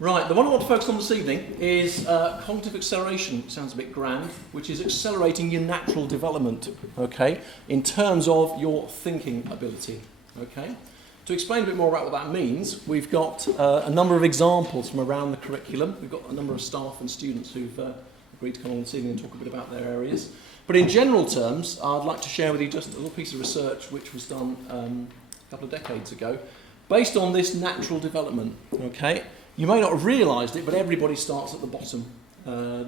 Right, the one I want to focus on this evening is cognitive acceleration. It sounds a bit grand, which is accelerating your natural development, okay, in terms of your thinking ability, okay. To explain a bit more about what that means, we've got a number of examples from around the curriculum. We've got a number of staff and students who've agreed to come on this evening and talk a bit about their areas. But in general terms, I'd like to share with you just a little piece of research which was done a couple of decades ago, based on this natural development, okay. You may not have realised it, but everybody starts at the bottom.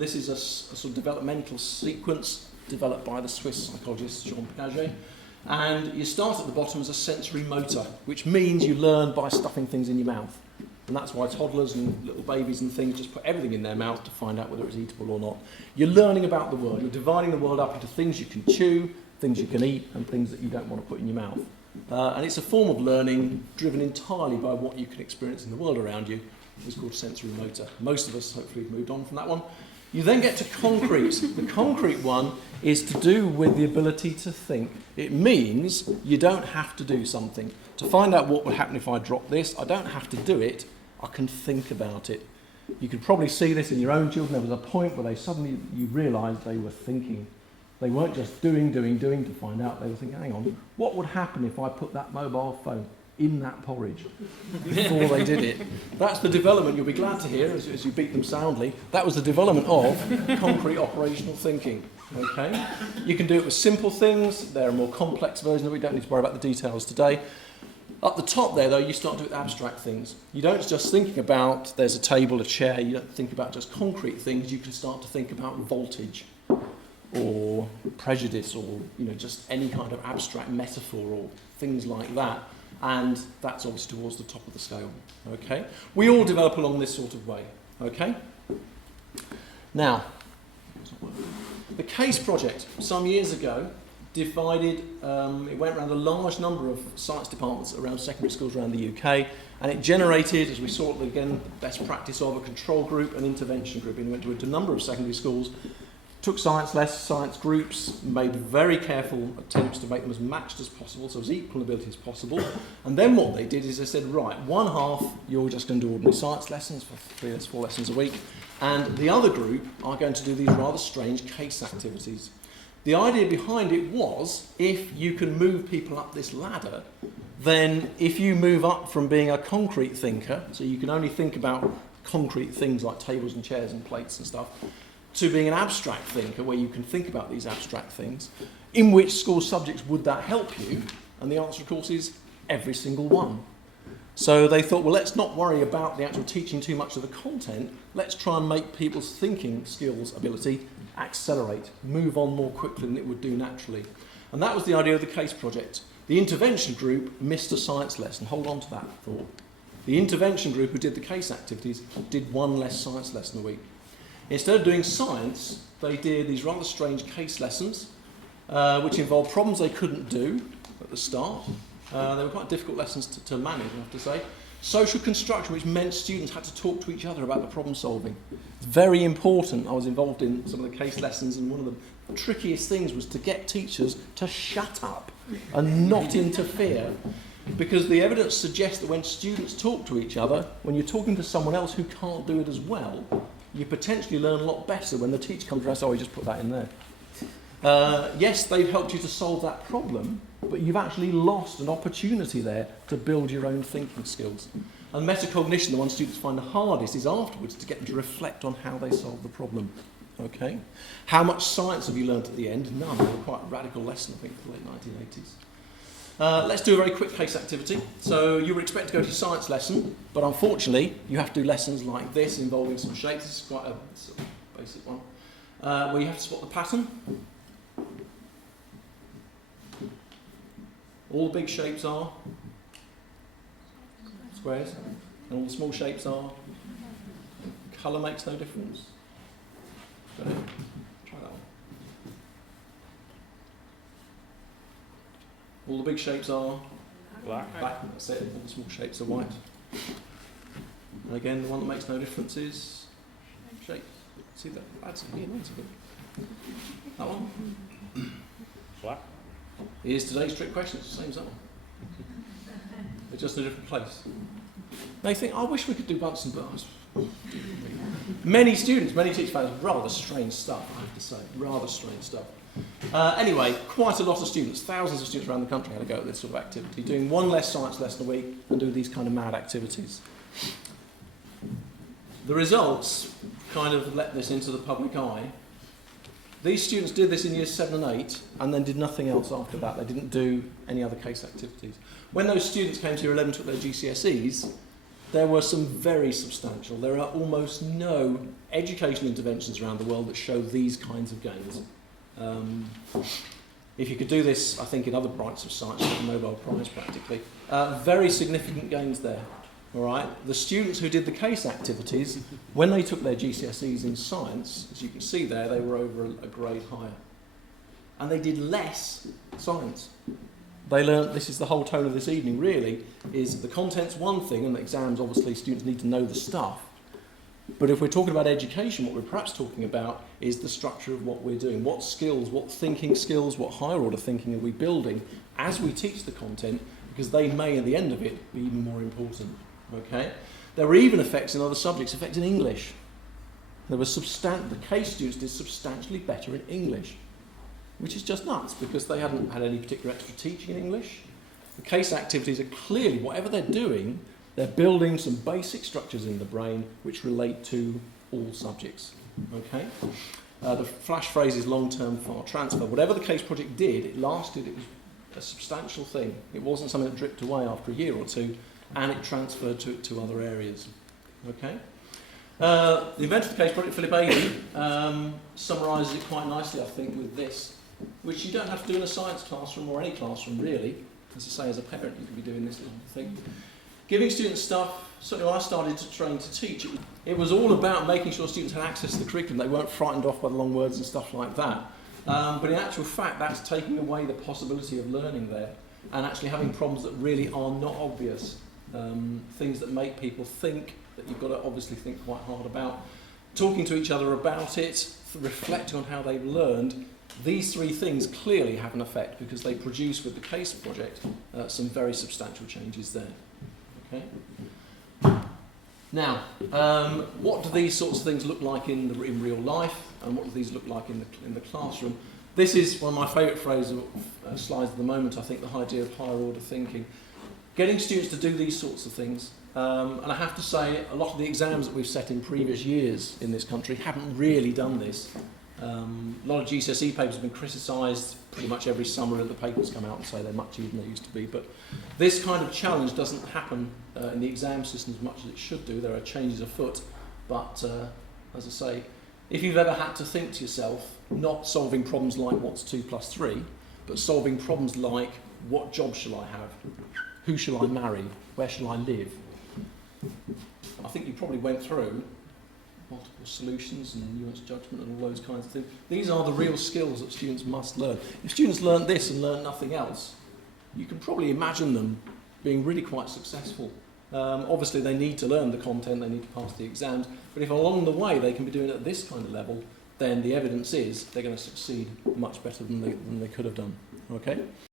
This is a sort of developmental sequence developed by the Swiss psychologist Jean Piaget. And you start at the bottom as a sensory motor, which means you learn by stuffing things in your mouth. And that's why toddlers and little babies and things just put everything in their mouth to find out whether it's eatable or not. You're learning about the world. You're dividing the world up into things you can chew, things you can eat, and things that you don't want to put in your mouth. And it's a form of learning driven entirely by what you can experience in the world around you. It's called sensory motor. Most of us hopefully have moved on from that one. You then get to concrete. The concrete one is to do with the ability to think. It means you don't have to do something. To find out what would happen if I dropped this, I don't have to do it, I can think about it. You could probably see this in your own children. There was a point where you realised they were thinking. They weren't just doing to find out. They were thinking, hang on, what would happen if I put that mobile phone in that porridge before they did it? That's the development, you'll be glad to hear, as you beat them soundly. That was the development of concrete operational thinking. Okay? You can do it with simple things. There are more complex versions of it. We don't need to worry about the details today. Up the top there, though, you start to do abstract things. You don't just think about there's a table, a chair. You don't think about just concrete things. You can start to think about voltage or prejudice or just any kind of abstract metaphor or things like that. And that's obviously towards the top of the scale, okay? We all develop along this sort of way, okay? Now, the CASE project, some years ago, it went around a large number of science departments around secondary schools around the UK, and it generated, as we saw again, the best practice of a control group and intervention group. And it went to a number of secondary schools, took science groups, made very careful attempts to make them as matched as possible, so as equal ability as possible. And then what they did is they said, right, one half you're just going to do ordinary science lessons for 4 lessons a week, and the other group are going to do these rather strange case activities. The idea behind it was, if you can move people up this ladder, then if you move up from being a concrete thinker, so you can only think about concrete things like tables and chairs and plates and stuff, to being an abstract thinker, where you can think about these abstract things, in which school subjects would that help you? And the answer, of course, is every single one. So they thought, well, let's not worry about the actual teaching too much of the content. Let's try and make people's thinking skills, ability, accelerate, move on more quickly than it would do naturally. And that was the idea of the CASE project. The intervention group missed a science lesson. Hold on to that thought. The intervention group who did the CASE activities did one less science lesson a week. Instead of doing science, they did these rather strange case lessons, which involved problems they couldn't do at the start. They were quite difficult lessons to manage, I have to say. Social construction, which meant students had to talk to each other about the problem solving. It's very important. I was involved in some of the case lessons, and one of the trickiest things was to get teachers to shut up and not interfere. Because the evidence suggests that when students talk to each other, when you're talking to someone else who can't do it as well, you potentially learn a lot better when the teacher comes around and says, oh, you just put that in there. Yes, they've helped you to solve that problem, but you've actually lost an opportunity there to build your own thinking skills. And metacognition, the one students find the hardest, is afterwards to get them to reflect on how they solve the problem. Okay? How much science have you learnt at the end? None. They were quite a radical lesson, I think, in the late 1980s. Let's do a very quick case activity. So you would expect to go to your science lesson, but unfortunately you have to do lessons like this involving some shapes. This is quite a sort of basic one. Where you have to spot the pattern. All the big shapes are squares, and all the small shapes are. Colour makes no difference. Got it? Try that one. All the big shapes are black. That's it. All the small shapes are white. And again, the one that makes no difference is shape. See that? That's here, not it. That one. Black. Here's today's trick question. It's the same as that one. It's just in a different place. They think, I wish we could do Bunsen burners. Many students, many teachers found rather strange stuff, I have to say, rather strange stuff. Anyway, quite a lot of students, thousands of students around the country had to go at this sort of activity, doing one less science lesson a week and do these kind of mad activities. The results kind of let this into the public eye. These students did this in years 7 and 8 and then did nothing else after that. They didn't do any other case activities. When those students came to year 11 and took their GCSEs, there were some very substantial. There are almost no educational interventions around the world that show these kinds of gains. If you could do this, I think, in other branches of science, like the Nobel Prize practically, very significant gains there. All right. The students who did the case activities, when they took their GCSEs in science, as you can see there, they were over a grade higher. And they did less science. They learnt, this is the whole tone of this evening really, is the content's one thing, and the exams, obviously, students need to know the stuff. But if we're talking about education, what we're perhaps talking about is the structure of what we're doing. What skills, what thinking skills, what higher order thinking are we building as we teach the content, because they may, at the end of it, be even more important. Okay? There were even effects in other subjects, effects in English. There were the case students did substantially better in English, which is just nuts because they hadn't had any particular extra teaching in English. The case activities are clearly, whatever they're doing, they're building some basic structures in the brain which relate to all subjects. Okay? The flash phrase is long-term file transfer. Whatever the case project did, it lasted, it was a substantial thing. It wasn't something that dripped away after a year or two, and it transferred to other areas. Okay? The inventor of the case project, Philip Avey, summarises it quite nicely, I think, with this, which you don't have to do in a science classroom or any classroom, really. As I say, as a parent, you could be doing this little thing. Giving students stuff, certainly when I started to train to teach, it was all about making sure students had access to the curriculum. They weren't frightened off by the long words and stuff like that. But in actual fact, that's taking away the possibility of learning there and actually having problems that really are not obvious. Things that make people think that you've got to obviously think quite hard about. Talking to each other about it, reflecting on how they've learned. These three things clearly have an effect because they produce with the case project some very substantial changes there. Okay. Now, what do these sorts of things look like in real life, and what do these look like in the classroom? This is one of my favourite slides at the moment, I think, the idea of higher order thinking. Getting students to do these sorts of things, and I have to say, a lot of the exams that we've set in previous years in this country haven't really done this. A lot of GCSE papers have been criticised pretty much every summer, and the papers come out and say they're much easier than they used to be. But this kind of challenge doesn't happen in the exam system as much as it should do. There are changes afoot, but as I say, if you've ever had to think to yourself, not solving problems like what's 2 plus 3, but solving problems like what job shall I have, who shall I marry, where shall I live, I think you probably went through multiple solutions and nuanced judgment and all those kinds of things. These are the real skills that students must learn. If students learn this and learn nothing else, you can probably imagine them being really quite successful. Obviously they need to learn the content, they need to pass the exams, but if along the way they can be doing it at this kind of level, then the evidence is they're going to succeed much better than they could have done. Okay?